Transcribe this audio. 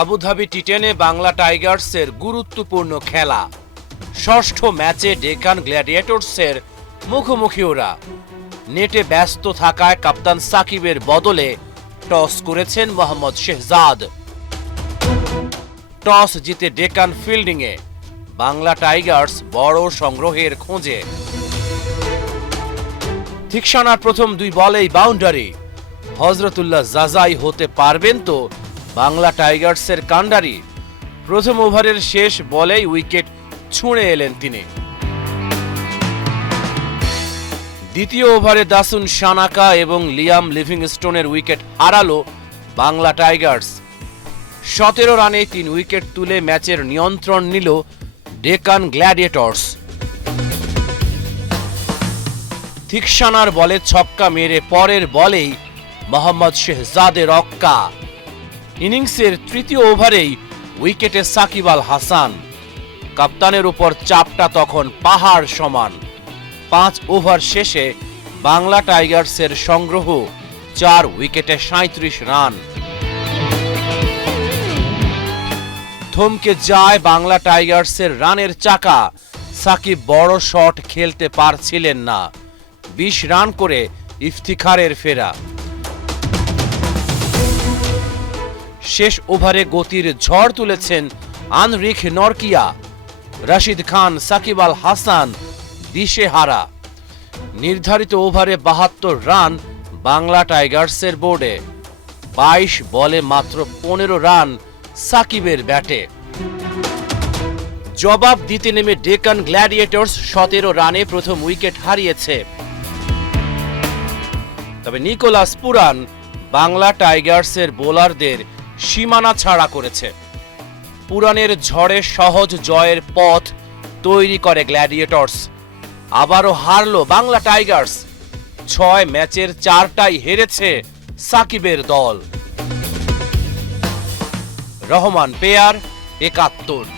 Abu Dhabi টি10-এ Bangla টাইগার্সের গুরুত্বপূর্ণ খেলা। ষষ্ঠ ম্যাচে ডেকান গ্ল্যাডিয়েটর্সের মুখোমুখি ওরা। নেটে ব্যস্ত থাকায় কাপ্তান সাকিবের বদলে টস করেছেন মোহাম্মদ শেহজাদ। টস জিতে ডেকান ফিল্ডিংয়ে, বাংলা টাইগার্স বড় সংগ্রহের খোঁজে। থিকসানার প্রথম 2 বলেই বাউন্ডারি। হযরতুল্লাহ জাজাই হতে পারবেন তো বাংলা টাইগার্সের কান্ডারি। প্রথম ওভারের শেষ বলেই উইকেট ছুঁড়ে এলেন তিনি। দ্বিতীয় ওভারে দাসুন সানাকা এবং লিয়াম লিভিংস্টোনের উইকেট হারালো বাংলা টাইগার্স। 17 রানে 3 উইকেট তুলে ম্যাচের নিয়ন্ত্রণ নিল ডেকান গ্ল্যাডিয়েটর্স। থিকসানার বলে ছক্কা মেরে পরের বলেই মোহাম্মদ শেহজাদের রক্কা। ইনিংসের তৃতীয় ওভারেই উইকেটে সাকিব আল হাসান। কাপ্তানের উপর চাপটা তখন পাহাড় সমান। 5 ওভার শেষে বাংলা টাইগার্সের সংগ্রহ 4 উইকেটে 37 রান। থমকে যায় বাংলা টাইগার্সের রানের চাকা। সাকিব বড় শট খেলতে পারছিলেন না। 20 রান করে ইফতিখারের ফেরা। শেষ ওভারে গতির ঝড় তুলেছেন আনরিখ নরকিয়া। রশিদ খান, সাকিব আল হাসান দিশেহারা। নির্ধারিত ওভারে 72 রান বাংলা টাইগার্সের বোর্ডে। 22 বলে মাত্র 15 রান সাকিবের ব্যাটে। জবাব দিতে নেমে ডেকান গ্ল্যাডিয়েটর্স 17 রানে প্রথম উইকেট হারিয়েছে। তবে নিকোলাস পুরান বাংলা টাইগার্সের বোলারদের সীমানা ছাড়া করেছে। পুরানের ঝড়ে সহজ জয়ের পথ তৈরি করে গ্ল্যাডিয়েটর্স। আবারও হারল বাংলা টাইগার্স। 6 ম্যাচের 4টাই হেরেছে সাকিবের দল। রহমান পেয়ার, 71।